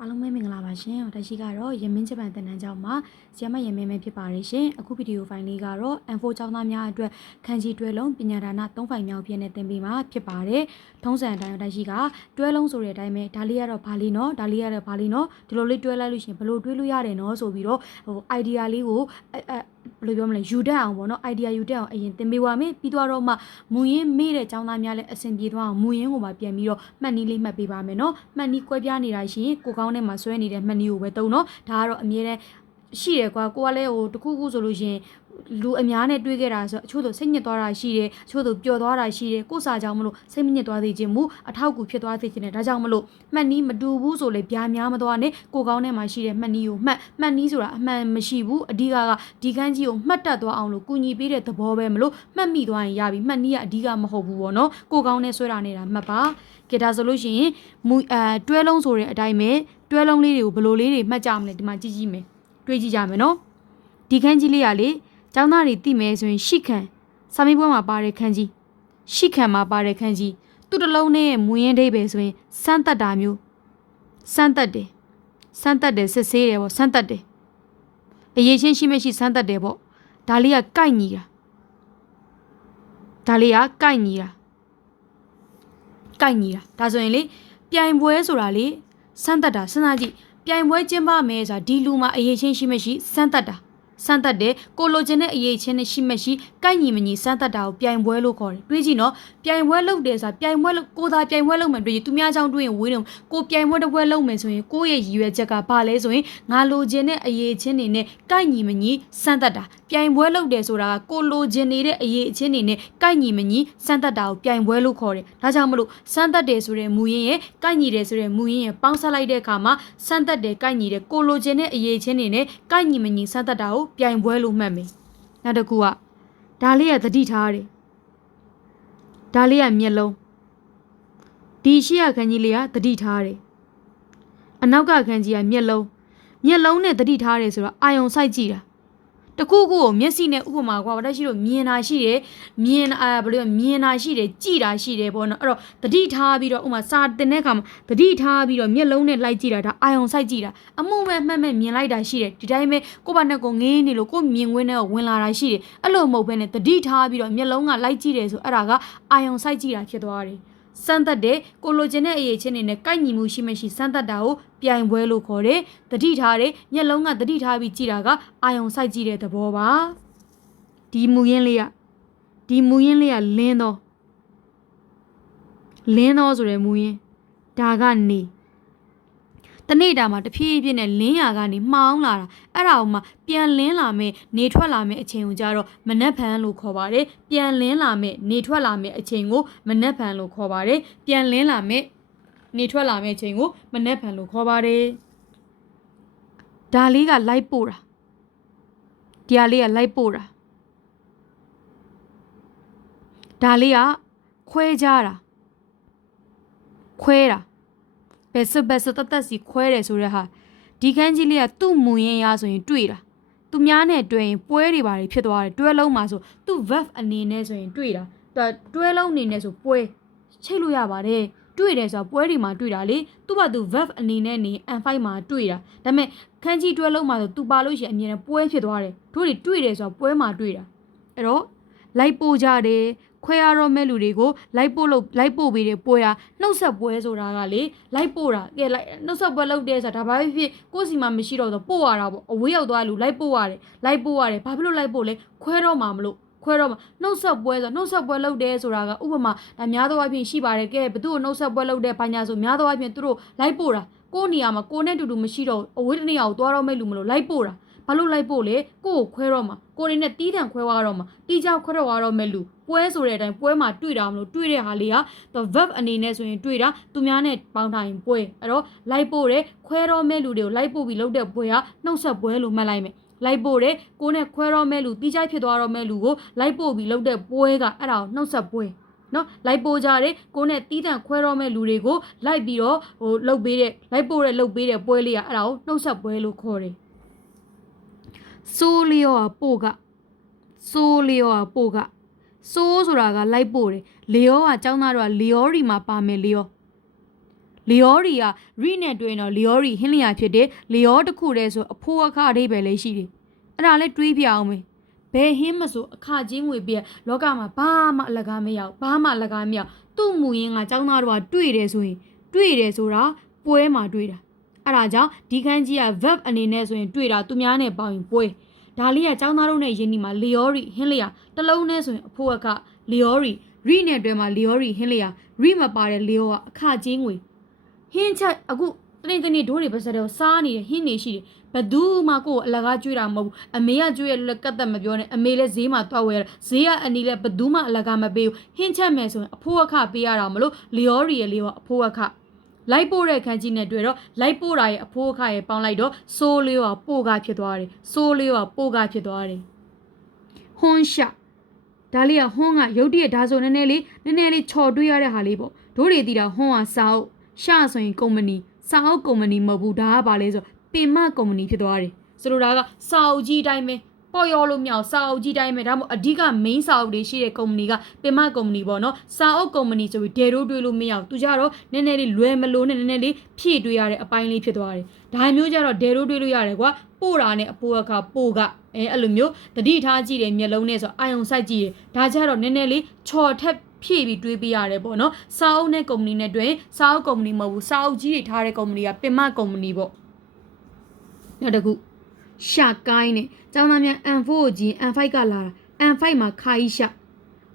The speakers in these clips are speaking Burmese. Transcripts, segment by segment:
အားလုံးပဲမင်္ဂလာပါရှင်။တရှိကတော့ရမင်းဂျပန်တန်တန်းကျောင်းမှာဆီယမရမင်းပဲဖြစ်ပါတယ်ရှင်။အခုဗီဒီယိုဖိုင်လေးကတော့ N4 ကျောင်းသားများအတွက်ခန်းကြီးတွဲလုံးပညာဒါန၃ဖိုင်မြောက်ပြည့်နဲ့တင်ပေးမှာဖြစ်ပါတယ်။ထုံးစံအတိုင်းတရှိကတွဲလုံးဆိုတဲ့အတိုင်းပဲဒါလေးကတော့ဘာလေးနော်ဒါလေးကတော့ဘာလေးနော်ဒီလိုလေးတွဲလိုက်လို့ရှိရင်ဘယ်လိုတွဲလို့ရတယ်နော်ဆိုပြီးတော့ဟို idea လေးကိုအဲအဲဘယ်လိုပြောမလဲယူတတ်အောင်ပေါ့နော် idea ယူတတ်အောင်အရင်သင်ပေးပါမယ်ပြီးတော့တော့မှမူရင်းမေ့တဲ့ចောင်းသားများလည်းအဆင်ပြေသွားအောင်မူရင်းကိုမှပြန်ပြီးတော့မှတ်နည်းလေးမှတ်ပေးပါမယ်နော်မှတ်နည်းကွဲပြားနေတာရှိရင်ကိုကောင်းထဲမှာဆွဲနေတဲ့မှတ်နည်းကိုပဲသုံးနော်ဒါကတော့အမြဲတမ်းရှိတယ်ကွာကိုကလည်းဟိုတခုခုဆိုလို့ရှိရင် လူအများနဲ့တွေ့ခဲ့တာဆိုအချို့ဆိုစိတ်ညစ်သွားတာရှိတယ်အချို့ဆိုပျော်သွားတာရှိတယ်ကိုယ်စာကြောင့်မလို့စိတ်မညစ်သွားသေးခြင်းမူအထောက်အကူဖြစ်သွားသေးခြင်းနဲ့ဒါကြောင့်မလို့မှတ်နည်းမတူဘူးဆိုလေဗျာများမသွားနဲ့ကိုကောင်းထဲမှာရှိတဲ့မှတ်နည်းကိုမှတ်မှတ်နည်းဆိုတာအမှန်မရှိဘူးအဓိကကဒီကန်းကြီးကိုမှတ်တတ်သွားအောင်လို့ကူညီပေးတဲ့သဘောပဲမလို့မှတ်မိသွားရင်ရပြီမှတ်နည်းကအဓိကမဟုတ်ဘူးပေါ့နော်ကိုကောင်းနဲ့ဆွဲတာနေတာမှတ်ပါကဲဒါဆိုလို့ရှိရင်မူအဲတွဲလုံးဆိုတဲ့အတိုင်းပဲတွဲလုံးလေးတွေကိုဘယ်လိုလေးတွေမှတ်ကြမလဲဒီမှာကြည့်ကြည့်မယ်တွေးကြည့်ကြမယ်နော်ဒီခန်းကြီးလေးကလေ ကျောင်းသားတွေသိမယ်ဆိုရင်ရှိခံစာမေးပွဲမှာပါတဲ့ခန်းကြီးရှိခံမှာပါတဲ့ခန်းကြီးသူ့တစ်လုံးနဲ့မူရင်းဒိတ်ပဲဆိုရင်စမ်းတက်တာမျိုးစမ်းတက်တယ်စမ်းတက်တယ်စစ်ဆေးတယ်ပေါ့စမ်းတက်တယ်အရေးချင်းရှိမရှိစမ်းတက်တယ်ပေါ့ဒါလေးကကိုက်ညီတာဒါလေးကကိုက်ညီတာကိုက်ညီတာဒါဆိုရင်လေပြိုင်ပွဲဆိုတာလေစမ်းတက်တာစဉ်းစားကြည့်ပြိုင်ပွဲကျင်းပမယ်ဆိုတာဒီလူမှာအရေးချင်းရှိမရှိစမ်းတက်တာ စမ်းသက်တယ်ကိုလိုချင်တဲ့အရေးချင်းနဲ့ရှိမရှိကိုက်ညီမညီစမ်းသက်တာကိုပြိုင်ပွဲလို့ခေါ်တယ်တွေးကြည့်နော်ပြိုင်ပွဲလုပ်တယ်ဆိုတာပြိုင်ပွဲလုပ်ကိုသာပြိုင်ပွဲလုပ်မယ်တွေးကြည့်သူများချောင်းတွေးရင်ဝေးတယ်ကိုပြိုင်ပွဲတစ်ပွဲလုပ်မယ်ဆိုရင်ကိုယ့်ရဲ့ရည်ရွယ်ချက်ကဘာလဲဆိုရင်ငါလိုချင်တဲ့အရေးချင်းတွေနဲ့ကိုက်ညီမညီစမ်းသက်တာ ပြိုင်ပွဲလုပ်တယ်ဆိုတာကကိုလိုချင်နေတဲ့အရေးချင်းတွေနဲ့ကိုက်ညီမညီစမ်းသက်တာကိုပြိုင်ပွဲလို့ခေါ်တယ်ဒါကြောင့်မလို့စမ်းသက်တယ်ဆိုတဲ့မူရင်းရဲ့ကိုက်ညီတယ်ဆိုတဲ့မူရင်းရဲ့ပေါင်းစပ်လိုက်တဲ့အခါမှာစမ်းသက်တယ်ကိုက်ညီတယ်ကိုလိုချင်တဲ့အရေးချင်းတွေနဲ့ကိုက်ညီမညီစမ်းသက်တာကိုပြိုင်ပွဲလို့မှတ်မယ်နောက်တစ်ခုကဒါလေးကသတိထားတယ်ဒါလေးကမျက်လုံးဒီရှိရခန်းကြီးလေးကသတိထားတယ်အနောက်ကခန်းကြီးကမျက်လုံးမျက်လုံးနဲ့သတိထားတယ်ဆိုတော့အာယုံစိုက်ကြည့်တာ တခုခုကိုမျက်စိနဲ့ဥပမာကွာဘာလို့ရှိလို့မြင်တာရှိတယ်မြင်အာဘယ်လိုမြင်တာရှိတယ်ကြည်တာရှိတယ်ပေါ့နော်အဲ့တော့သတိထားပြီးတော့ဥပမာစာတင်တဲ့အခါမှာသတိထားပြီးတော့မျက်လုံးနဲ့လိုက်ကြည့်တာဒါအာယုံစိုက်ကြည့်တာအမှုမဲ့မှတ်မဲ့မြင်လိုက်တာရှိတယ်ဒီတိုင်းပဲကိုယ့်ဘာနဲ့ကိုယ်ငေးနေလို့ကိုယ်မြင်ခွင့်နဲ့ဝင်လာတာရှိတယ်အဲ့လိုမဟုတ်ဘဲနဲ့သတိထားပြီးတော့မျက်လုံးကလိုက်ကြည့်တယ်ဆိုအဲ့ဒါကအာယုံစိုက်ကြည့်တာဖြစ်သွားတယ်စမ်းသက်တဲ့ကိုလိုချင်တဲ့အရေးချင်းတွေနဲ့ကိုက်ညီမှုရှိမရှိစမ်းသက်တာကို ပြိုင်ပွဲလို့ခေါ်တယ်။တတိထားတယ်မျက်လုံးကတတိထားပြီးကြည့်တာကအာယုံစိုက်ကြည့်တဲ့သဘောပါ။ဒီမူရင်းလေးကဒီမူရင်းလေးကလင်းတော့လင်းတော့ဆိုတဲ့မူရင်းဒါကနေတနေ့တာမှာတဖြည်းဖြည်းနဲ့လင်းရာကနေမှောင်းလာတာအဲ့ဒါကိုမှပြန်လင်းလာမယ်နေထွက်လာမယ်အချိန်ကိုကြတော့မနှက်ဖန်လို့ခေါ်ပါတယ်ပြန်လင်းလာမယ်နေထွက်လာမယ်အချိန်ကိုမနှက်ဖန်လို့ခေါ်ပါတယ်ပြန်လင်းလာမယ် နေထွက်လာမယ့်အချိန်ကိုမနှက်ဖန်လို့ခေါ်ပါတယ်ဒါလေးကလိုက်ပို့တာဒီဟာလေးကလိုက်ပို့တာဒါလေးကခွဲကြတာခွဲတာဘယ်စဘယ်စတသက်စီခွဲတယ်ဆိုတဲ့ဟာဒီခန်းကြီးလေးကသူ့မူရင်းရဆိုရင်တွေ့တာသူများနဲ့တွေ့ရင်ပွဲတွေပါဖြစ်သွားတယ်တွဲလုံးမှာဆိုသူ့ verb အနေနဲ့ဆိုရင်တွေ့တာတွဲလုံးအနေနဲ့ဆိုပွဲချိတ်လို့ရပါတယ် တွေ့တယ်ဆိုတာပွဲတွေမှာတွေ့တာလေသူ့ဘာသူ verb အနေနဲ့နေ and5 မှာတွေ့တာဒါပေမဲ့ခန်းကြီးတွဲလုံးမှာဆိုသူပါလို့ရှိရင်အမြဲတမ်းပွဲဖြစ်သွားတယ်တို့တွေတွေ့တယ်ဆိုတာပွဲမှာတွေ့တာအဲ့တော့လိုက်ပို့ကြတယ်ခွဲရတော့မဲ့လူတွေကိုလိုက်ပို့လို့လိုက်ပို့ပေးတဲ့ပွဲဟာနှုတ်ဆက်ပွဲဆိုတာကလေလိုက်ပို့တာကဲလိုက်နှုတ်ဆက်ပွဲလုပ်တဲ့ဆိုတာဒါဘာဖြစ်ဖြစ်ကိုယ်စီမှာမရှိတော့တော့ပို့ရတာပေါ့အဝေးရောက်သွားလူလိုက်ပို့ရတယ်လိုက်ပို့ရတယ်ဘာဖြစ်လို့လိုက်ပို့လဲခွဲတော့မှာမလို့ ခွဲတော့မှာနှုတ်ဆက်ပွဲဆိုနှုတ်ဆက်ပွဲလုပ်တယ်ဆိုတာကဥပမာဒါများသောအားဖြင့်ရှိပါတယ်ကဲဘသူ့ကိုနှုတ်ဆက်ပွဲလုပ်တဲ့ဘာညာဆိုများသောအားဖြင့်သူတို့လိုက်ပို့တာကိုယ့်နေရာမှာကိုယ်နဲ့တူတူမရှိတော့အဝေးတနေရာကိုသွားတော့မဲ့လူမလို့လိုက်ပို့တာဘာလို့လိုက်ပို့လဲကိုယ့်ကိုခွဲတော့မှာကိုယ်နေနဲ့တီးတံခွဲသွားတော့မှာတီးကြောက်ခွဲတော့သွားတော့မဲ့လူပွဲဆိုတဲ့အတိုင်းပွဲမှာတွေ့တာမလို့တွေ့တဲ့ဟာလေးက the verb အနေနဲ့ဆိုရင်တွေ့တာသူများနဲ့ပေါင်းထားရင်ပွဲအဲ့တော့လိုက်ပို့တယ်ခွဲတော့မဲ့လူတွေကိုလိုက်ပို့ပြီးလုပ်တဲ့ပွဲကနှုတ်ဆက်ပွဲလို့မှတ်လိုက်မယ် လိုက်ပို့တယ်ကိုနဲ့ခွဲတော့မဲ့လူတီးချိုက်ဖြစ်သွားတော့မဲ့လူကိုလိုက်ပို့ပြီးလုပ်တဲ့ပွဲကအဲ့ဒါကိုနှုတ်ဆက်ပွဲနော်လိုက်ပို့ကြတယ်ကိုနဲ့တီးတန့်ခွဲတော့မဲ့လူတွေကိုလိုက်ပြီးတော့ဟိုလှုပ်ပေးတဲ့လိုက်ပို့တဲ့လှုပ်ပေးတဲ့ပွဲလေးကအဲ့ဒါကိုနှုတ်ဆက်ပွဲလို့ခေါ်တယ်ဆိုးလျော်ပို့ကဆိုးလျော်ပို့ကဆိုးဆိုတာကလိုက်ပို့တယ်လျောကចောင်းသားတော့လျောရီမှာပါမယ်လျော လီယောရီကရိနဲ့တွေ့ရင်တော့လီယောရီဟင်းလျာဖြစ်တယ်လီယောတစ်ခုတည်းဆိုအဖိုးအခအဓိပ္ပာယ်လေးရှိတယ်အဲ့ဒါလည်းတွေးပြအောင်မယ်ဘယ်ဟင်းမဆိုအခချင်းငွေပြလောကမှာဘာမှအလကားမရဘူးဘာမှအလကားမရသူ့မူရင်းကចောင်းသားတို့ကတွေ့တယ်ဆိုရင်တွေ့တယ်ဆိုတာပွဲမှာတွေ့တာအဲ့ဒါကြောင့်ဒီခန်းကြီးက verb အနေနဲ့ဆိုရင်တွေ့တာသူများနဲ့ပေါင်းရင်ပွဲဒါလေးကចောင်းသားတို့နဲ့ယင်းဒီမှာလီယောရီဟင်းလျာတစ်လုံးနဲ့ဆိုရင်အဖိုးအခလီယောရီရိနဲ့တွဲမှာလီယောရီဟင်းလျာရိမပါတဲ့လီယောကအခချင်းငွေ ဟင်းချက်အခုတနေ့တနေ့ဒိုးတွေပါစတဲ့ကိုစားနေတဲ့ဟင်းနေရှိတယ်ဘယ်သူမှကိုယ်အလကားကျွေးတာမဟုတ်ဘူးအမေကကျွေးရလို့ကတ်သက်မပြောနဲ့အမေလည်းဈေးမှာတွားဝယ်ရဈေးကအနီလည်းဘယ်သူမှအလကားမပေးဘူးဟင်းချက်မယ်ဆိုရင်အဖိုးအခပေးရတာမလို့လျောရီရဲ့လျောအဖိုးအခလိုက်ပို့တဲ့ခန်းကြီးနဲ့တွေ့တော့လိုက်ပို့တာရဲ့အဖိုးအခရဲ့ပေါင်းလိုက်တော့ဆိုးလေးကပို့ကဖြစ်သွားတယ်ဆိုးလေးကပို့ကဖြစ်သွားတယ်ဟွန်းရှာဒါလေးကဟွန်းကရုတ်တရက်ဒါဆိုနည်းနည်းလေးနည်းနည်းလေးချော်တွေးရတဲ့ဟာလေးပေါ့တို့တွေတီတာဟွန်းကစာအုပ် ရှာဆိုရင်ကုမ္ပဏီစာအုပ်ကုမ္ပဏီမဟုတ်ဘူးဒါကဘာလဲဆိုပင်မကုမ္ပဏီဖြစ်သွားတယ်ဆိုလိုတာကစာအုပ်ကြီးအတိုင်းပဲပေါ်ရောလို့မရအောင်စာအုပ်ကြီးတိုင်းပဲဒါမှမဟုတ်အဓိက main စာအုပ်တွေရှိတဲ့ကုမ္ပဏီကပင်မကုမ္ပဏီပေါ့နော်စာအုပ်ကုမ္ပဏီဆိုပြီးဒဲတို့တွေးလို့မရအောင်သူကြတော့နည်းနည်းလေးလွယ်မလို့နဲ့နည်းနည်းလေးဖြည့်တွေးရတဲ့အပိုင်းလေးဖြစ်သွားတယ်ဒါမျိုးကြတော့ဒဲတို့တွေးလို့ရတယ်ကွာပို့တာနဲ့အပိုးအခါပို့ကအဲအဲ့လိုမျိုးတတိထားကြည့်တယ်မျက်လုံးနဲ့ဆိုအာယုံစိုက်ကြည့်တယ်ဒါကြတော့နည်းနည်းလေးချော်ထက် ဖြည့်ပြီးတွေးပေးရတယ်ပေါ့နော်စာအုပ်နဲ့ကုမ္ပဏီနဲ့တွင်စာအုပ်ကုမ္ပဏီမဟုတ်ဘူးစာအုပ်ကြီးတွေထားတဲ့ကုမ္ပဏီကပင်မကုမ္ပဏီပေါ့နောက်တစ်ခုရှာကိုင်းနဲ့ကျောင်းသားများ N4 ကိုကြည့် N5 ကလာတာ N5 မှာခါအီရှာ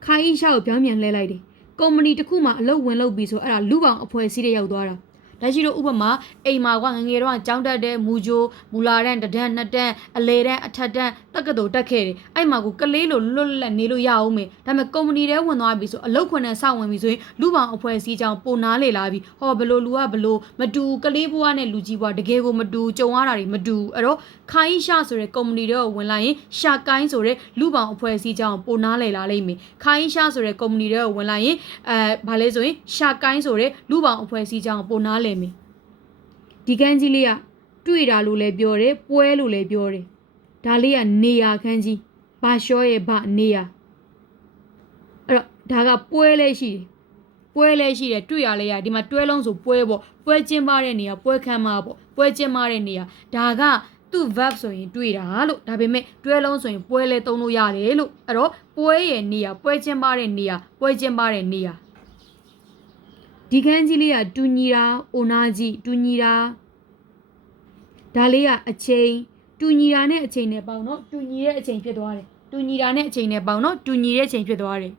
ခါအီရှာကိုပြောင်းပြန်လှည့်လိုက်တယ်ကုမ္ပဏီတစ်ခုမှအလုပ်ဝင်လုပ်ပြီးဆိုအဲ့ဒါလူပောင်အဖွဲ့အစည်းတွေရောက်သွားတာ ဒါရှိတော့ဥပမာအိမ်မှာကငငယ်တော့ကြောင်းတက်တဲ့မူဂျိုမူလာတန်းတဒန်းနှစ်တန်းအလေတန်းအထက်တန်းတက္ကသိုလ်တက်ခဲ့တယ်အဲ့မှာကိုကလေးလိုလွတ်လပ်နေလို့ရအောင်မေဒါပေမဲ့ကုမ္ပဏီထဲဝင်သွားပြီဆိုအလုပ်ခွင်နဲ့စဝင်ပြီဆိုရင်လူပောင်အဖွဲ့အစည်းကြောင့်ပုံနာလေလာပြီဟောဘလို့လူကဘလို့မတူကလေးဘွားနဲ့လူကြီးဘွားတကယ်ကိုမတူကြုံရတာတွေမတူအဲ့တော့ခိုင်းရှာဆိုတဲ့ကုမ္ပဏီတွေဝင်လာရင်ရှာကိုင်းဆိုတဲ့လူပောင်အဖွဲ့အစည်းကြောင့်ပုံနာလေလာလိမ့်မယ်ခိုင်းရှာဆိုတဲ့ကုမ္ပဏီတွေဝင်လာရင်အဲဘာလဲဆိုရင်ရှာကိုင်းဆိုတဲ့လူပောင်အဖွဲ့အစည်းကြောင့်ပုံနာလေမယ်ဒီကန်းကြီးလေးကတွေ့တာလို့လည်းပြောတယ်ပွဲလို့လည်းပြောတယ်ဒါလေးကနေရာခန်းကြီးဘာလျှောရဲ့ဘာနေရာအဲ့တော့ဒါကပွဲလဲရှိတယ်ပွဲလဲရှိတယ်တွေ့ရလဲရဒီမှာတွဲလုံးဆိုပွဲပေါ့ပွဲကျင်းပတဲ့နေရာပွဲခမ်းမပေါ့ပွဲကျင်းပတဲ့နေရာဒါကသူ့ verb ဆိုရင်တွေ့တာလို့ဒါပေမဲ့တွဲလုံးဆိုရင်ပွဲလဲသုံးလို့ရတယ်လို့အဲ့တော့ပွဲရဲ့နေရာပွဲကျင်းပတဲ့နေရာပွဲကျင်းပတဲ့နေရာ ဒီခန်းကြီးလေးကတူညီတာအိုနာကြီးတူညီတာဒါလေးကအချိန်တူညီတာနဲ့အချိန်နဲ့ပေါင်းတော့တူညီတဲ့အချိန်ဖြစ်သွားတယ်တူညီတာနဲ့အချိန်နဲ့ပေါင်းတော့တူညီတဲ့အချိန်ဖြစ်သွားတယ်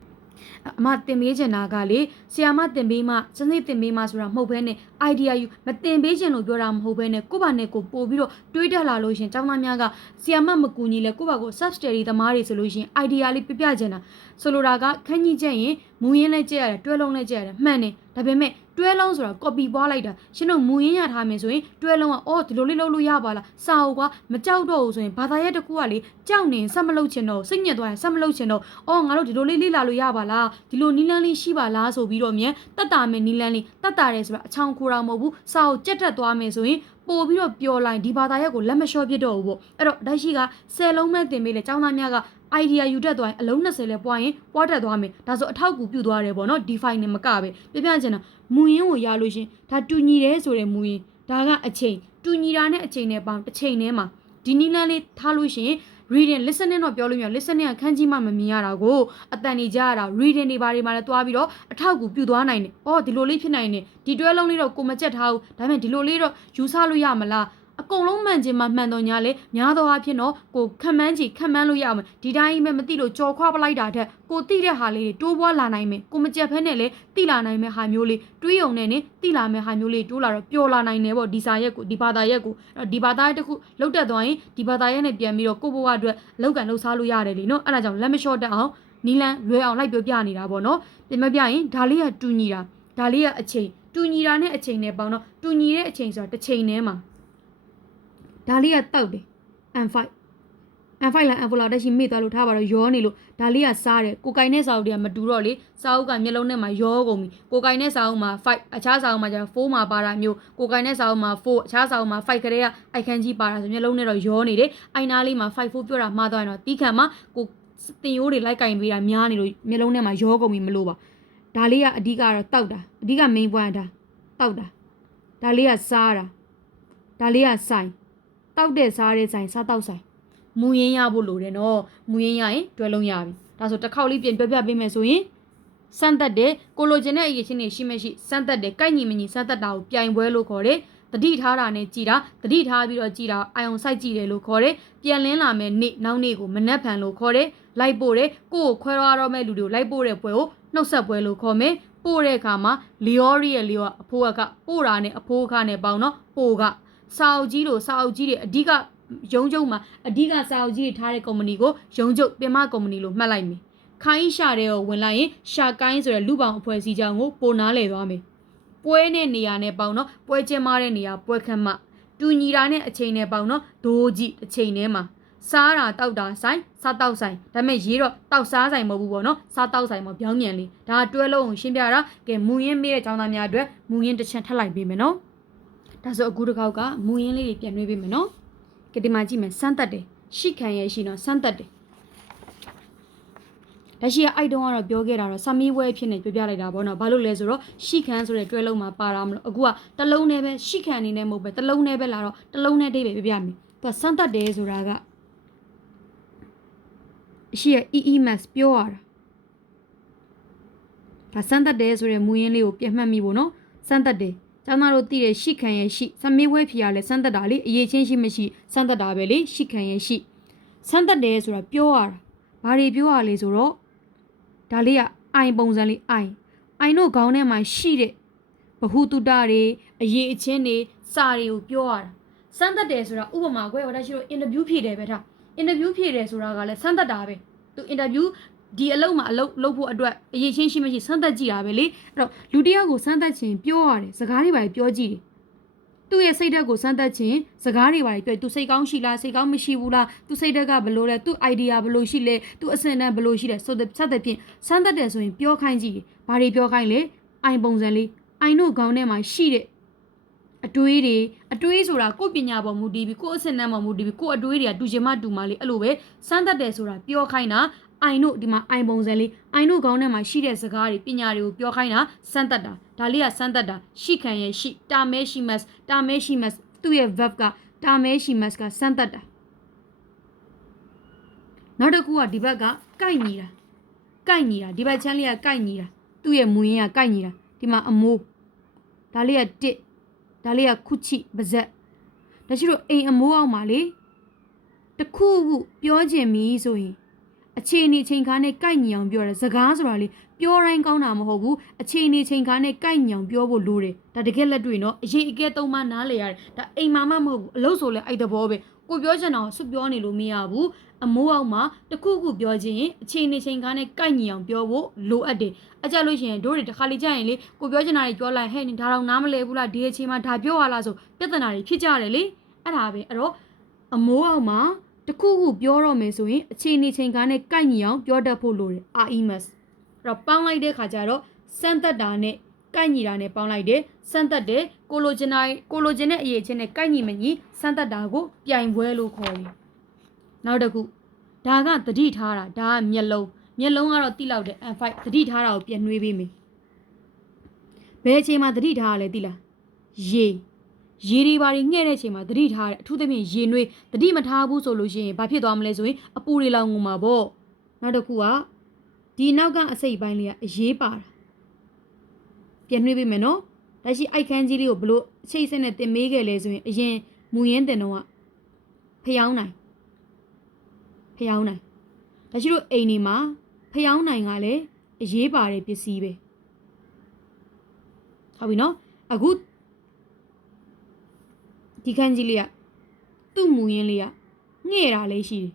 အမတင်ပေးချင်တာကလေဆီယာမတင်ပေးမှစနစ်တင်ပေးမှဆိုတာမဟုတ်ဘဲနဲ့ idea ယူမတင်ပေးချင်လို့ပြောတာမဟုတ်ဘဲနဲ့ကိုယ့်ဘာနဲ့ကိုပို့ပြီးတော့တွေးတက်လာလို့ရှင်ကျောင်းသားများကဆီယာမမကူညီလဲကိုယ့်ဘာကို sub study သမားတွေဆိုလို့ရှင် idea လေးပြပြချင်တာဆိုလိုတာကခန်းကြီးချက်ရင်မူရင်းလဲကြက်ရတယ်တွဲလုံးလဲကြက်ရတယ်မှန်တယ်ဒါပေမဲ့ တွဲလုံးဆိုတာ copy ပွားလိုက်တာရှင်တို့မူရင်းရထားမယ်ဆိုရင်တွဲလုံးကအော်ဒီလိုလေးလုပ်လို့ရပါလားစာအုပ်ကမကြောက်တော့ဘူးဆိုရင်ဘာသာရပ်တစ်ခုကလေကြောက်နေဆက်မလုပ်ချင်တော့စိတ်ညစ်သွားရင်ဆက်မလုပ်ချင်တော့အော်ငါတို့ဒီလိုလေးလေ့လာလို့ရပါလားဒီလိုနီလန်းလေးရှိပါလားဆိုပြီးတော့မြန်တတ်တာမယ်နီလန်းလေးတတ်တာတယ်ဆိုတာအချောင်ခိုးတာမဟုတ်ဘူးစာအုပ်ကြက်တက်သွားမယ်ဆိုရင်ပို့ပြီးတော့ပျော်လိုက်ဒီဘာသာရပ်ကိုလက်မလျှော့ပြစ်တော့ဘူးပေါ့အဲ့တော့ဒါရှိက10လုံးမဲ့တင်ပေးလေចောင်းသားများက idea ယူတက်သွားရင်အလုံး20လဲပွားရင်ပွားတက်သွားမယ်ဒါဆိုအထောက်အကူပြုသွားတယ်ပေါ့နော် define နဲ့မကပဲပြပြချင်တာမူရင်းကိုရလို့ရှင်ဒါတူညီတယ်ဆိုတဲ့မူရင်းဒါကအချိန်တူညီတာနဲ့အချိန်နဲ့ပေါင်းတစ်ချိန်ထဲမှာဒီနီလန်းလေးထားလို့ရှင် reading listening တော့ပြောလို့မရ listening ကခန်းကြီးမှမမြင်ရတာကိုအတန်နေကြရတာ reading တွေဘာတွေမှလည်းတွားပြီးတော့အထောက်အကူပြုသွားနိုင်တယ်။အော်ဒီလိုလေးဖြစ်နိုင်တယ်။ဒီတွဲလုံးလေးတော့ကိုမကြက်ထားဘူး။ဒါပေမဲ့ဒီလိုလေးတော့ယူဆလို့ရမလား။ အကုန်လုံးမှန်ခြင်းမှမှန်တော့ညာလေများသောအားဖြင့်တော့ကိုခံမှန်းချီခံမှန်းလို့ရအောင်ဒီတိုင်းပဲမသိလို့ကြော်ခွာပလိုက်တာတဲ့ကိုသိတဲ့ဟာလေးတွေတိုးပွားလာနိုင်မယ်ကိုမကြက်ဖဲနဲ့လေသိလာနိုင်မယ့်ဟာမျိုးလေးတွေးုံနဲ့နေသိလာမယ့်ဟာမျိုးလေးတိုးလာတော့ပျော်လာနိုင်တယ်ပေါ့ဒီစာရက်ကိုဒီဘာသာရက်ကိုအဲ့တော့ဒီဘာသာရက်တစ်ခုလောက်တက်သွားရင်ဒီဘာသာရက်နဲ့ပြန်ပြီးတော့ကိုဘဝအတွက်လောက်ကန်လောက်စားလို့ရတယ်လीနော်အဲ့ဒါကြောင့်လက်မလျှော့တက်အောင်နီလန်လွယ်အောင်လိုက်ပြောပြနေတာပေါ့နော်ပြင်မပြရင်ဒါလေးကတူညီတာဒါလေးကအချိန်တူညီတာနဲ့အချိန်နဲ့ပေါင်းတော့တူညီတဲ့အချိန်ဆိုတာတစ်ချိန်တည်းမှာ ဒါလေးကတောက်တယ် M5 M5 လား M4 လားတက်ရှိမိသွားလို့ထားပါတော့ရောနေလို့ဒါလေးကစားတယ်ကိုကိုင်နဲ့စာအုပ်တွေကမတူတော့လေစာအုပ်ကမျက်လုံးထဲမှာရောကုန်ပြီကိုကိုင်နဲ့စာအုပ်မှာ5အခြားစာအုပ်မှာကျတော့4မှာပါတာမျိုးကိုကိုင်နဲ့စာအုပ်မှာ4အခြားစာအုပ်မှာ5ကလေးကအိုက်ခန်းကြီးပါတာဆိုမျက်လုံးထဲတော့ရောနေတယ်အိုင်နာလေးမှာ5 4ပြောတာမှားသွားရင်တော့တီးခံမှာကိုတင်ရိုးတွေလိုက်ကင်ပေးတာများနေလို့မျက်လုံးထဲမှာရောကုန်ပြီမလို့ပါဒါလေးကအဓိကတော့တောက်တာအဓိက main point ဒါတောက်တာဒါလေးကစားတာဒါလေးကဆိုင် တောက်တဲ့စားတဲ့ဆိုင်စားတောက်ဆိုင်မူရင်းရဖို့လိုတယ်နော်မူရင်းရရင်တွဲလုံးရပြီဒါဆိုတစ်ခေါက်လေးပြင်တွဲပြပေးမယ်ဆိုရင်စမ်းသက်တဲ့ကိုလိုချင်တဲ့အရေးချင်းတွေရှိမရှိစမ်းသက်တဲ့ကိုက်ညီမညီစမ်းသက်တာကိုပြိုင်ပွဲလို့ခေါ်တယ်တတိထားတာနဲ့ကြည်တာတတိထားပြီးတော့ကြည်တာအာယုံစိုက်ကြည့်တယ်လို့ခေါ်တယ်ပြန်လင်းလာမဲ့နေ့နောက်နေ့ကိုမနှက်ဖန်လို့ခေါ်တယ်လိုက်ပို့တယ်ကိုယ့်ကိုခွဲရတော့မဲ့လူတွေကိုလိုက်ပို့တဲ့ပွဲကိုနှုတ်ဆက်ပွဲလို့ခေါ်မယ်ပို့တဲ့အခါမှာလီယောရီရဲ့လီယောအဖိုးကပို့တာနဲ့အဖိုးခနဲ့ပေါင်းတော့ပို့က စာအုပ်ကြီးတို့စာအုပ်ကြီးတွေအဓိကရုံးချုပ်မှာအဓိကစာအုပ်ကြီးတွေထားတဲ့ကုမ္ပဏီကိုရုံးချုပ်ပြင်မကုမ္ပဏီလို့မှတ်လိုက်မယ်ခိုင်းရှာတဲ့ကိုဝင်လိုက်ရင်ရှာကိုင်းဆိုတဲ့လူပောင်အဖွဲ့အစည်းကြောင့်ကိုပိုနားလေသွားမယ်ပွဲနဲ့နေရာနဲ့ပေါင်းတော့ပွဲကျင်းမာတဲ့နေရာပွဲခန့်မှတူညီတာနဲ့အချိန်နဲ့ပေါင်းတော့ဒိုးကြီးအချိန်ထဲမှာစားတာတောက်တာဆိုင်စားတောက်ဆိုင်ဒါပေမဲ့ရေးတော့တောက်စားဆိုင်မဟုတ်ဘူးပေါ့နော်စားတောက်ဆိုင်မပြောင်းမြန်လေးဒါတွဲလုံးကိုရှင်းပြတာကဲမူရင်းမေးတဲ့ចောင်းသားများအတွက်မူရင်းတစ်ချက်ထပ်လိုက်ပေးမယ်နော် ဒါဆိုအခုတစ်ခေါက်ကမူရင်းလေးတွေပြန်နှွေးပေးမယ်နော်ကဲဒီမှာကြည့်မယ်စမ်းတက်တယ်ရှိခံရဲ့ရှိနော်စမ်းတက်တယ်လက်ရှိကအိုက်တုံးကတော့ပြောခဲ့တာတော့ဆမီဝဲဖြစ်နေပြပြလိုက်တာပေါ့နော်ဘာလို့လဲဆိုတော့ရှိခံဆိုတဲ့တွဲလုံးမှာပါတာမလို့အခုကတလုံးနဲ့ပဲရှိခံအနေနဲ့မဟုတ်ပဲတလုံးနဲ့ပဲလာတော့တလုံးနဲ့အတိတ်ပဲပြပြမယ်သူကစမ်းတက်တယ်ဆိုတာကအရှိရဲ့ EE max ပြောရတာဒါစမ်းတက်တယ်ဆိုတဲ့မူရင်းလေးကိုပြန်မှတ်မိဖို့နော်စမ်းတက်တယ် ကျောင်းသားတို့သိတဲ့ရှိခံရဲ့ရှိဆမေးဝဲဖြေရလဲစမ်းတက်တာလေအရေးချင်းရှိမရှိစမ်းတက်တာပဲလေရှိခံရဲ့ရှိစမ်းတက်တယ်ဆိုတာပြောရတာဘာတွေပြောရလဲဆိုတော့ဒါလေးကအိုင်ပုံစံလေးအိုင်အိုင်တို့ခေါင်းထဲမှာရှိတဲ့ဘဟုတုတတွေအရေးအချင်းတွေစာတွေကိုပြောရတာစမ်းတက်တယ်ဆိုတာဥပမာကွယ်ဟောဒါရှိတော့အင်တာဗျူးဖြေတယ်ပဲထားအင်တာဗျူးဖြေတယ်ဆိုတာကလည်းစမ်းတက်တာပဲသူအင်တာဗျူး ဒီအလုပ်မှာအလုပ်လုပ်ဖို့အတွက်အရေးချင်းရှိမရှိစမ်းသက်ကြည့်တာပဲလေအဲ့တော့လူတစ်ယောက်ကိုစမ်းသက်ခြင်းပြောရတယ်စကားတွေပါပြောကြည့်တယ်သူ့ရဲ့စိတ်ဓာတ်ကိုစမ်းသက်ခြင်းစကားတွေပါပြောသူစိတ်ကောင်းရှိလားစိတ်ကောင်းမရှိဘူးလားသူစိတ်ဓာတ်ကဘယ်လိုလဲသူ idea ဘယ်လိုရှိလဲသူအစင်တန်းဘယ်လိုရှိလဲဆိုတဲ့ဆက်တဲ့ဖြင့်စမ်းသက်တယ်ဆိုရင်ပြောခိုင်းကြည့်တယ်ဘာတွေပြောခိုင်းလဲအိုင်ပုံစံလေးအိုင်တို့ခေါင်းထဲမှာရှိတဲ့အတွေးတွေအတွေးဆိုတာကိုယ်ပညာပေါ်မူတည်ပြီးကိုယ်အစင်တန်းပေါ်မူတည်ပြီးကိုယ်အတွေးတွေကတူချင်မှတူမှလေးအဲ့လိုပဲစမ်းသက်တယ်ဆိုတာပြောခိုင်းတာ အိုင်တို့ဒီမှာအိုင်ပုံစံလေးအိုင်တို့ခေါင်းထဲမှာရှိတဲ့စကားတွေပညာတွေကိုပြောခိုင်းတာစမ်းသက်တာဒါလေးကစမ်းသက်တာရှိခံရဲ့ရှိတာမဲရှိမတ်တာမဲရှိမတ်သူ့ရဲ့ verb ကတာမဲရှိမတ်ကစမ်းသက်တာနောက်တစ်ခုကဒီဘက်ကကိုက်ညီတာကိုက်ညီတာဒီဘက်ချမ်းလေးကကိုက်ညီတာသူ့ရဲ့မူရင်းကကိုက်ညီတာဒီမှာအမိုးဒါလေးကတစ်ဒါလေးကခုချိပါဇက်ဒါရှိတော့အိမ်အမိုးအောက်မှာလေတခုခုပြောချင်ပြီဆိုရင် အခြေအနေချိန်ခါနဲ့ကိုက်ညီအောင်ပြောတယ်စကားဆိုတာလေပြောတိုင်းကောင်းတာမဟုတ်ဘူးအခြေအနေချိန်ခါနဲ့ကိုက်ညီအောင်ပြောဖို့လိုတယ်ဒါတကယ်လက်တွေ့နော်အရေးအကဲသုံးမှနားလေရတယ်ဒါအိမ်မှာမှမဟုတ်ဘူးအလုပ်ဆိုလဲအဲ့တဘောပဲကိုပြောချင်တာကိုစွပြောနေလို့မရဘူးအမိုးအောက်မှာတခုခုပြောချင်ရင်အခြေအနေချိန်ခါနဲ့ကိုက်ညီအောင်ပြောဖို့လိုအပ်တယ်အကြလို့ရှိရင်တို့တွေတစ်ခါလေကြာရင်လေကိုပြောချင်တာတွေပြောလိုက်ဟဲ့ဒါတော့နားမလဲဘူးလားဒီအချိန်မှာဒါပြောရလားဆိုပြဿနာတွေဖြစ်ကြတယ်လေအဲ့ဒါပဲအဲ့တော့အမိုးအောက်မှာ တခုခုပြောတော့မယ်ဆိုရင်အခြေအနေချိန်ခါနဲ့ကိုက်ညီအောင်ပြောတတ်ဖို့လိုတယ် REMS အဲ့တော့ပေါင်းလိုက်တဲ့ခါကျတော့စမ်းသက်တာနဲ့ကိုက်ညီတာနဲ့ပေါင်းလိုက်တယ်စမ်းသက်တယ်ကိုလိုချင်တိုင်းကိုလိုချင်တဲ့အရေးချင်းနဲ့ကိုက်ညီမညီစမ်းသက်တာကိုပြိုင်ပွဲလို့ခေါ်တယ်နောက်တစ်ခုဒါကသတိထားတာဒါကမျက်လုံးမျက်လုံးကတော့တိလောက်တယ် N5 သတိထားတာကိုပြန်နှွေးပေးမယ်ဘယ်အချိန်မှာသတိထားရလဲတိလားရေ ရေဒီပါတွေငှဲ့တဲ့အချိန်မှာသတိထားတယ်အထူးသဖြင့်ရေနွေးသတိမထားဘူးဆိုလို့ရှိရင်ဘာဖြစ်သွားမလဲဆိုရင်အပူတွေလောင်ငုံမှာပေါ့နောက်တစ်ခုကဒီနောက်ကအစိတ်ပိုင်းလေးကအရေးပါတာပြန်နှွေးပေးမယ်နော်ဒါရှိအိုက်ခန်းကြီးလေးကိုဘလို့အချိတ်ဆက်နဲ့တင်မေးခဲ့လဲဆိုရင်အရင်မူရင်းတင်တော့ကဖျောင်းနိုင်ဖျောင်းနိုင်ဒါရှိလို့အိမ်ဒီမှာဖျောင်းနိုင်ကလည်းအရေးပါတဲ့ပစ္စည်းပဲဟုတ်ပြီနော်အခု ဒီခန်းကြီးလေးကသူ့မူရင်းလေးကငှဲ့တာလေးရှိတယ်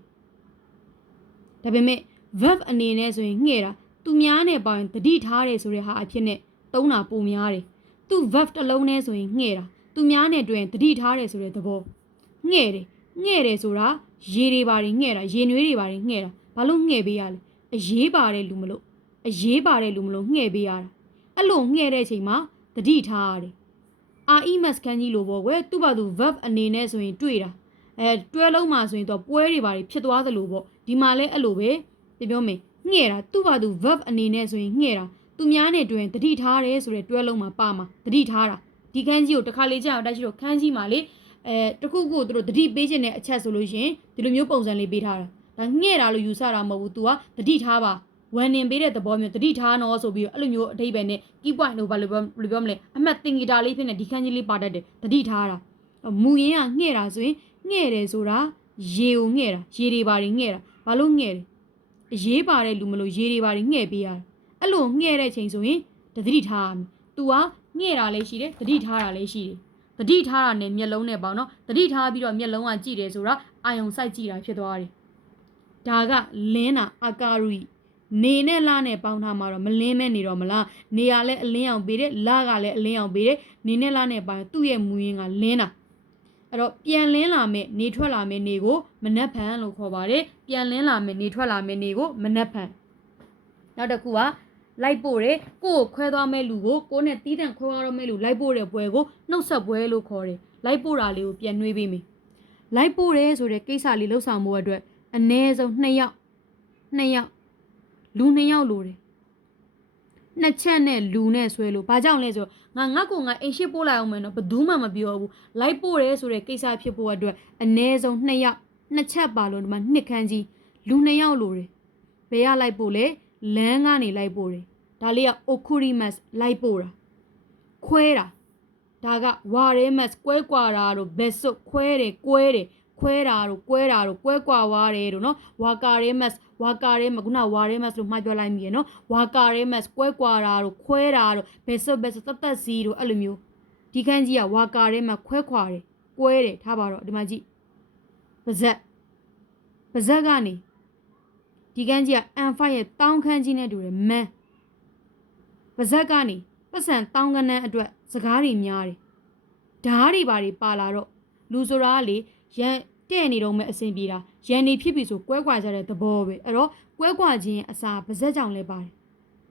ဒါပေမဲ့ verb အနေနဲ့ဆိုရင်ငှဲ့တာသူများနဲ့ပေါရင်တတိထားတယ်ဆိုတဲ့ဟာအဖြစ်နဲ့သုံးတာပုံများတယ်သူ verb တစ်လုံးနဲ့ဆိုရင်ငှဲ့တာသူများနဲ့တွေ့ရင်တတိထားတယ်ဆိုတဲ့သဘောငှဲ့တယ်ငှဲ့တယ်ဆိုတာရေတွေပါတယ်ငှဲ့တာရေနွေးတွေပါတယ်ငှဲ့တာဘာလို့ငှဲ့ပေးရလဲအရေးပါတယ်လူမလို့အရေးပါတယ်လူမလို့ငှဲ့ပေးရတာအဲ့လိုငှဲ့တဲ့အချိန်မှာတတိထားရတယ် REMS ခန်းကြီးလိုပေါ့ကွယ်သူ့ဘာသူ verb အနေနဲ့ဆိုရင်တွေ့တာအဲတွဲလုံးမှာဆိုရင်တော့ပွဲတွေဘာတွေဖြစ်သွားသလိုပေါ့ဒီမှာလဲအဲ့လိုပဲပြပြောမယ်ငှဲ့တာသူ့ဘာသူ verb အနေနဲ့ဆိုရင်ငှဲ့တာသူများနဲ့တွေ့ရင်တတိထားတယ်ဆိုတဲ့တွဲလုံးမှာပါမှာတတိထားတာဒီခန်းကြီးကိုတစ်ခါလေကြာအောင်တိုက်ရှိတော့ခန်းကြီးမှာလေအဲတစ်ခုခုသူတို့တတိပေးခြင်းတဲ့အချက်ဆိုလို့ရှရင်ဒီလိုမျိုးပုံစံလေးပေးထားတာဒါငှဲ့တာလို့ယူဆတာမဟုတ်ဘူး तू ကတတိထားပါ ဝန်နေပေးတဲ့သဘောမျိုးတတိထားနော်ဆိုပြီးတော့အဲ့လိုမျိုးအထိပ္ပယ်နဲ့ key point လို့ဘာလို့ပြောဘယ်လိုပြောမလဲအမှတ်သင်္ကေတလေးဖြစ်နေဒီခန်းကြီးလေးပါတတ်တယ်တတိထားတာမူရင်းကငှဲ့တာဆိုရင်ငှဲ့တယ်ဆိုတာရေကိုငှဲ့တာရေတွေပါတွေငှဲ့တာဘာလို့ငှဲ့တယ်အရေးပါတဲ့လူမလို့ရေတွေပါတွေငှဲ့ပေးရတာအဲ့လိုငှဲ့တဲ့ချိန်ဆိုရင်တတိထားရမယ် तू ကငှဲ့တာလေးရှိတယ်တတိထားတာလေးရှိတယ်တတိထားတာနဲ့မျက်လုံးနဲ့ပေါ့နော်တတိထားပြီးတော့မျက်လုံးကကြည့်တယ်ဆိုတာအာယုံစိုက်ကြည့်တာဖြစ်သွားတယ်ဒါကလင်းတာအကာရီ နေနဲ့လနဲ့ပေါင်းထားမှာတော့မလင်းမဲနေတော့မလားနေရလဲအလင်းအောင်ပေးတယ်လကလည်းအလင်းအောင်ပေးတယ်နေနဲ့လနဲ့ပေါင်းသူ့ရဲ့မူရင်းကလင်းတာအဲ့တော့ပြန်လင်းလာမယ်နေထွက်လာမယ်နေကိုမနှက်ဖန်လို့ခေါ်ပါတယ်ပြန်လင်းလာမယ်နေထွက်လာမယ်နေကိုမနှက်ဖန်နောက်တစ်ခုကလိုက်ပို့တယ်ကိုယ့်ကိုခွဲသွားမဲ့လူကိုကိုယ်နဲ့တီးတန့်ခွဲသွားတော့မဲ့လူလိုက်ပို့တဲ့ပွဲကိုနှုတ်ဆက်ပွဲလို့ခေါ်တယ်လိုက်ပို့တာလေးကိုပြန်နှွေးပေးမယ်လိုက်ပို့တယ်ဆိုတဲ့ကိစ္စလေးလှုပ်ဆောင်မှုအတွက်အနည်းဆုံး2ယောက်2ယောက် လူ2ယောက်လိုတယ်နှစ်ချက်နဲ့လူနဲ့ဆွဲလို့ဘာကြောင့်လဲဆိုတော့ငါငါ့ကိုငါအိမ်ရှိပို့လိုက်အောင်မယ်နော်ဘယ်သူမှမပြောဘူးလိုက်ပို့တယ်ဆိုတဲ့ကိစ္စဖြစ်ဖို့အတွက်အနည်းဆုံး2ယောက်နှစ်ချက်ပါလို့ဒီမှာနှစ်ခန်းကြီးလူ2ယောက်လိုတယ်ဘယ်ရလိုက်ပို့လဲလမ်းကနေလိုက်ပို့တယ်ဒါလေးက okurimas လိုက်ပို့တာခွဲတာဒါက waremas ကွဲကွာတာတို့ beso ခွဲတယ်ကွဲတယ်ခွဲတာတို့ကွဲတာတို့ကွဲကွာွားတယ်တို့နော် wakaremas wakaremas ခုန waremas လို့မှတ်ပြောလိုက်မိရနော် wakaremas ကွဲကွာတာတို့ခွဲတာတို့ beso beso တတ်တတ်စီတို့အဲ့လိုမျိုးဒီခန်းကြီးက wakaremas ခွဲခွာတယ်ကွဲတယ်ထားပါတော့ဒီမှာကြည့်ပါဇက်ပါဇက်ကနေဒီကန်းကြီးက M5 ရဲ့တောင်းခန်းကြီးနဲ့တူတယ်မန်းပါဇက်ကနေပတ်စံတောင်းကနန်းအတွက်စကားတွေများတယ်ဓားတွေပါတွေပါလာတော့လူဆိုတာကလေရန် တဲ့နေတော့မဲ့အဆင်ပြေတာရန်နေဖြစ်ပြီဆိုကွဲကွာကြတဲ့သဘောပဲအဲ့တော့ကွဲကွာခြင်းအစာပါဇက်ကြောင့်လဲပါတယ်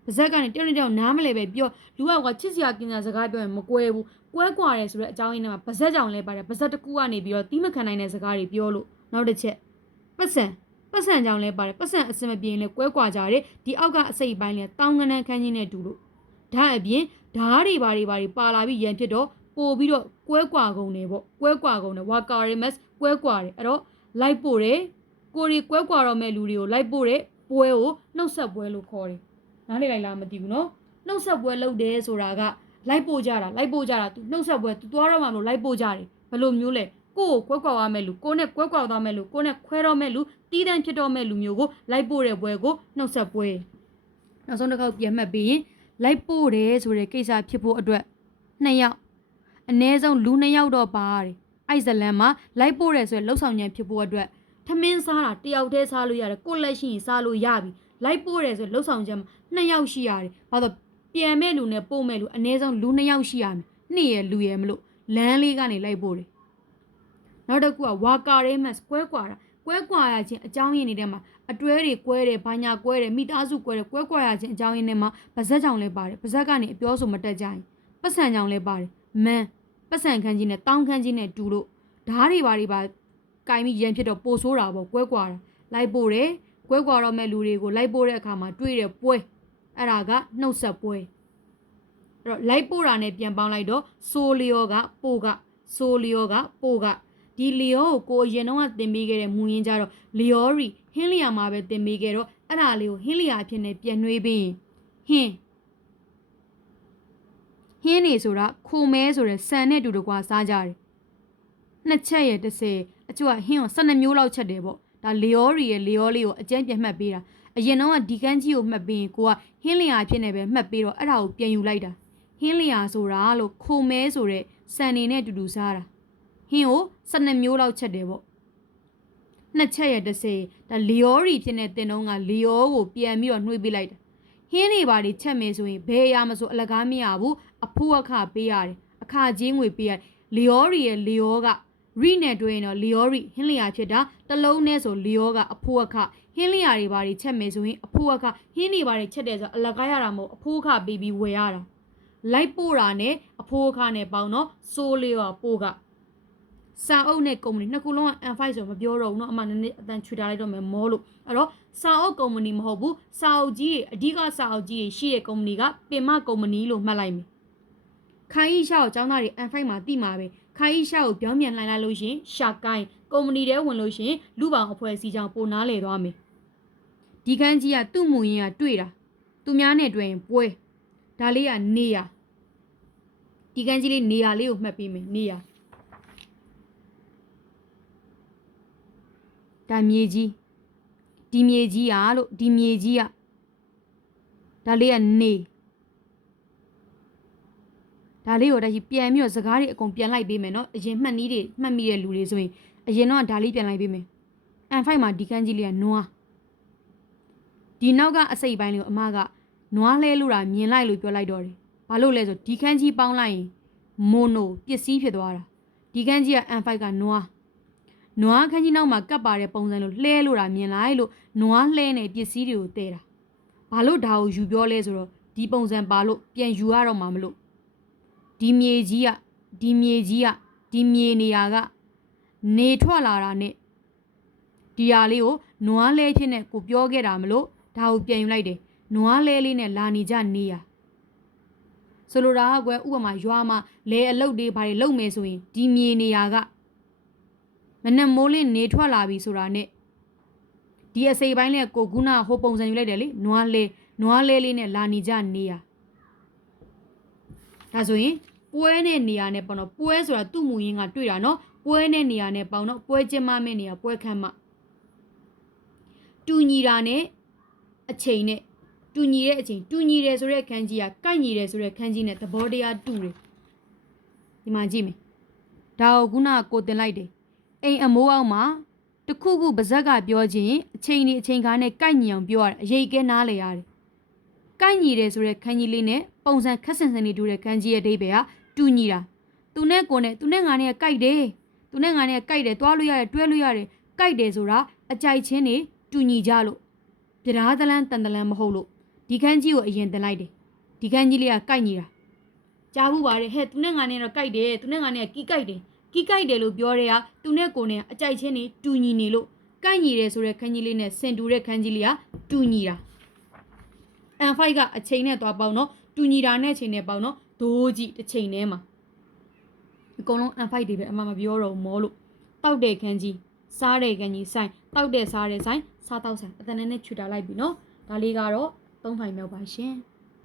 ပါဇက်ကနေတယောက်နဲ့တယောက်နားမလဲပဲပြောလူကချစ်စရာกินစရာစကားပြောရင်မကွဲဘူးကွဲကွာတယ်ဆိုတဲ့အကြောင်းရင်းနဲ့ပါဇက်ကြောင့်လဲပါတယ်ပါဇက်တစ်ခုကနေပြီးတော့တီးမခံနိုင်တဲ့စကားတွေပြောလို့နောက်တစ်ချက်ပတ်စံပတ်စံကြောင့်လဲပါတယ်ပတ်စံအစင်မပြေရင်လဲကွဲကွာကြတယ်ဒီအောက်ကအစိတ်ပိုင်းလဲတောင်းကနန်းခန်းကြီးနဲ့တူလို့ဒါအပြင်ဓားတွေပါတွေပါတွေပါလာပြီးရန်ဖြစ်တော့ ပို့ပြီးတော့ကွဲကွာကုန်တယ်ပေါ့ကွဲကွာကုန်တယ်ဝါကာရီမက်ကွဲကွာတယ်အဲ့တော့လိုက်ပို့တယ်ကိုရီကွဲကွာတော့မဲ့လူတွေကိုလိုက်ပို့တယ်ပွဲကိုနှုတ်ဆက်ပွဲလို့ခေါ်တယ်နားလေလိုက်လားမသိဘူးနော်နှုတ်ဆက်ပွဲလုပ်တယ်ဆိုတာကလိုက်ပို့ကြတာလိုက်ပို့ကြတာသူနှုတ်ဆက်ပွဲသူသွားတော့မှလို့လိုက်ပို့ကြတယ်ဘယ်လိုမျိုးလဲကိုကိုကွဲကွာသွားမဲ့လူကိုနဲ့ကွဲကွာသွားမဲ့လူကိုနဲ့ခွဲတော့မဲ့လူတီးတန်းဖြစ်တော့မဲ့လူမျိုးကိုလိုက်ပို့တဲ့ပွဲကိုနှုတ်ဆက်ပွဲနောက်ဆုံးတစ်ခေါက်ပြန်မှတ်ပြီးရင်လိုက်ပို့တယ်ဆိုတဲ့ကိစ္စဖြစ်ဖို့အတွက်နှစ်ယောက် အ ਨੇ ဆုံးလူနှစ်ယောက်တော့ပါရတယ်အိုက်ဇလန်မှာလိုက်ပို့တယ်ဆိုရင်လှုပ်ဆောင်ဉာဏ်ဖြစ်ဖို့အတွက်ထမင်းစားတာတယောက်တည်းစားလို့ရတယ်ကိုယ်လက်ရှိရင်စားလို့ရပြီလိုက်ပို့တယ်ဆိုရင်လှုပ်ဆောင်ဉာဏ်မှာနှစ်ယောက်ရှိရတယ်ဘာလို့ပြန်မဲ့လူနဲ့ပို့မဲ့လူအ ਨੇ ဆုံးလူနှစ်ယောက်ရှိရမယ်နှစ်ရလူရမလို့လမ်းလေးကနေလိုက်ပို့တယ်နောက်တစ်ခုကဝါကာရဲမတ်ကွဲကွာတာကွဲကွာရခြင်းအကြောင်းရင်းနေတဲ့မှာအတွဲတွေကွဲတယ်ဘာညာကွဲတယ်မိသားစုကွဲတယ်ကွဲကွာရခြင်းအကြောင်းရင်းနဲ့မှာပါဇက်ကြောင်လဲပါတယ်ပါဇက်ကနေအပြောဆိုမတက်ကြရင်ပတ်စံကြောင်လဲပါတယ် မန်ပတ်စံခန်းကြီးနဲ့တောင်းခန်းကြီးနဲ့တူလို့ဓားတွေပါတွေပါကင်ပြီးရန်ဖြစ်တော့ပိုဆိုးတာပေါ့ကွဲကွာတာလိုက်ပို့တယ်ကွဲကွာတော့မဲ့လူတွေကိုလိုက်ပို့တဲ့အခါမှာတွေ့တဲ့ပွဲအဲ့ဒါကနှုတ်ဆက်ပွဲအဲ့တော့လိုက်ပို့တာနဲ့ပြန်ပေါင်းလိုက်တော့ဆိုလျောကပိုကဆိုလျောကပိုကဒီလျောကိုကိုအရင်တော့ကတင်ပေးခဲ့တဲ့မူရင်းကြတော့လျောရီဟင်းလျာမှာပဲတင်ပေးခဲ့တော့အဲ့ဒါလေးကိုဟင်းလျာအဖြစ်နဲ့ပြန်နှွေးပြီးဟင်း ဟင်းနေဆိုတာခိုမဲဆိုတဲ့ဆန်နဲ့တူတကွာစားကြတယ်နှစ်ချက်ရဲ့30အချို့ကဟင်းကို12မျိုးလောက်ချက်တယ်ပေါ့ဒါလျောရီရဲ့လျောလေးကိုအကျန်းပြန်မှတ်ပေးတာအရင်တော့ကဒီကန်းကြီးကိုမှတ်ပြီးရင်ကိုကဟင်းလျာအဖြစ်နဲ့ပဲမှတ်ပြီးတော့အဲ့ဒါကိုပြန်ယူလိုက်တာဟင်းလျာဆိုတာလို့ခိုမဲဆိုတဲ့ဆန်နေနဲ့တူတူစားတာဟင်းကို12မျိုးလောက်ချက်တယ်ပေါ့နှစ်ချက်ရဲ့30ဒါလျောရီဖြစ်တဲ့တင်တုံးကလျောကိုပြန်ပြီးတော့နှွေးပေးလိုက်တာဟင်းတွေပါတွေချက်မယ်ဆိုရင်ဘယ်အရာမဆိုအလကားမရဘူး အဖိုးအခပေးရတယ်အခချင်းငွေပေးရတယ်လျောရီရဲ့လျောကရီနဲ့တွေ့ရင်တော့လျောရီဟင်းလျာဖြစ်တာတလုံးနဲ့ဆိုလျောကအဖိုးအခဟင်းလျာတွေပါတွေချက်မယ်ဆိုရင်အဖိုးအခဟင်းတွေပါတွေချက်တယ်ဆိုအလကားရတာမဟုတ်အဖိုးအခပေးပြီးဝယ်ရတာလိုက်ပို့တာနဲ့အဖိုးအခနဲ့ပေါင်းတော့စိုးလျောပို့ကစာအုပ်နဲ့ကုမ္ပဏီနှစ်ခုလုံးက N5 ဆိုမပြောတော့ဘူးเนาะအမှနည်းနည်းအတန်ချွေထားလိုက်တော့မယ်မောလို့အဲ့တော့စာအုပ်ကုမ္ပဏီမဟုတ်ဘူးစာအုပ်ကြီးတွေအဓိကစာအုပ်ကြီးတွေရှိတဲ့ကုမ္ပဏီကပင်မကုမ္ပဏီလို့မှတ်လိုက်မယ် ခ ခိုင်ဤရှာကိုចောင်းသားတွေ N5 မှာတိမှာပဲခိုင်ဤရှာကိုပြောင်းပြန်လှန်လိုက်လို့ရှရင်ရှာကိုင်းကုမ္ပဏီထဲဝင်လို့ရှရင်လူပောင်အဖွဲ့အစည်းကြောင့်ပိုနားလေသွားမယ်ဒီကန်းကြီးကသူ့မူရင်းကတွေ့တာသူများနဲ့တွေ့ရင်ပွဲဒါလေးကနေရဒီကန်းကြီးလေးနေရလေးကိုမှတ်ပြီးမယ်နေရဒါမြေကြီးဒီမြေကြီးอ่ะလို့ဒီမြေကြီးอ่ะဒါလေးကနေ ဒါလေးကိုတည်းပြန်ပြီးတော့စကားတွေအကုန်ပြန်လိုက်ပေးမယ်နော်အရင်မှတ်နည်းတွေမှတ်မိတဲ့လူတွေဆိုရင်အရင်တော့ဒါလေးပြန်လိုက်ပေးမယ် N5 မှာဒီကန်းကြီးလေးကနွားဒီနောက်ကအစိပ်ပိုင်းလေးကိုအမကနွားလဲလို့တာမြင်လိုက်လို့ပြောလိုက်တော့တယ်ဘာလို့လဲဆိုဒီကန်းကြီးပေါင်းလိုက်ရင်မိုနိုပစ္စည်းဖြစ်သွားတာဒီကန်းကြီးက N5 ကနွားနွားခန်းကြီးနောက်မှာကပ်ပါတဲ့ပုံစံလို့လှဲလို့တာမြင်လိုက်လို့နွားလှဲနေပစ္စည်းတွေကိုတဲတာဘာလို့ဒါကိုယူပြောလဲဆိုတော့ဒီပုံစံပါလို့ပြန်ယူရတော့မှာမလို့ ဒီမြေကြီးကဒီမြေကြီးကဒီမြေနေရာကနေထွက်လာတာနဲ့ဒီဟာလေးကိုနွားလဲဖြစ်နေကိုပြောခဲ့တာမလို့ဒါကိုပြန်ယူလိုက်တယ်နွားလဲလေးနဲ့လာနေကြနေရဆိုလိုတာကကွယ်ဥပမာရွာမှာလဲအလုတ်တွေဘာတွေလုတ်မယ်ဆိုရင်ဒီမြေနေရာကမနဲ့မိုးလင်းနေထွက်လာပြီဆိုတာနဲ့ဒီအစိပ်ပိုင်းလေးကကိုကုနာဟိုပုံစံယူလိုက်တယ်လေနွားလဲနွားလဲလေးနဲ့လာနေကြနေရ ဒါဆိုရင်ပွဲနဲ့နေရာနဲ့ပေါ့နော်ပွဲဆိုတာသူ့မူရင်းကတွေ့တာနော်ပွဲနဲ့နေရာနဲ့ပေါင်းတော့ပွဲကျင်းမမဲ့နေရာပွဲခန့်မတူညီတာနဲ့အချိန်နဲ့တူညီတဲ့အချိန်တူညီတယ်ဆိုတဲ့ခန်းကြီးကကိုက်ညီတယ်ဆိုတဲ့ခန်းကြီးနဲ့သဘောတရားတူတယ်ဒီမှာကြည့်မယ်ဒါကိုခုနကကိုတင်လိုက်တယ်အိမ်အမိုးအောက်မှာတခုခုပါဇက်ကပြောခြင်းအချိန်ဒီအချိန်ခါနဲ့ကိုက်ညီအောင်ပြောရတယ်အရေးကဲနားလေရတယ် ကိုက်ညီတယ်ဆိုတဲ့ခန်းကြီးလေးနဲ့ပုံစံခက်ဆင်ဆင်နေတူတဲ့ခန်းကြီးရဲ့အဓိပ္ပာယ်ကတူညီတာသူနဲ့ကိုနဲ့သူနဲ့ငါနဲ့ကကိုက်တယ်သူနဲ့ငါနဲ့ကကိုက်တယ်တွားလို့ရတယ်တွဲလို့ရတယ်ကိုက်တယ်ဆိုတာအကြိုက်ချင်းနေတူညီကြလို့ပြဓာသလန်းတန်တလန်းမဟုတ်လို့ဒီခန်းကြီးကိုအရင်တင်လိုက်တယ်ဒီခန်းကြီးလေးကကိုက်ညီတာကြားဘူးပါတယ်ဟဲ့သူနဲ့ငါနဲ့တော့ကိုက်တယ်သူနဲ့ငါနဲ့ကကီးကိုက်တယ်ကီးကိုက်တယ်လို့ပြောတဲ့ကသူနဲ့ကိုနဲ့အကြိုက်ချင်းနေတူညီနေလို့ကိုက်ညီတယ်ဆိုတဲ့ခန်းကြီးလေးနဲ့ဆင်တူတဲ့ခန်းကြီးလေးကတူညီတာ N5 ကအချိန်နဲ့သွားပေါင်းတော့တူညီတာနဲ့အချိန်နဲ့ပေါင်းတော့ဒိုးကြီးတစ်ချိန်ထဲမှာအကုန်လုံး N5 တွေပဲအမှမပြောတော့ဘူးမောလို့တောက်တဲ့ခန်းကြီးစားတဲ့ခန်းကြီးဆိုင်တောက်တဲ့စားတဲ့ဆိုင်စားတောက်ဆိုင်အတန်းနဲ့ချွတာလိုက်ပြီနော်ဒါလေးကတော့၃ဖိုင်မြောက်ပါရှင်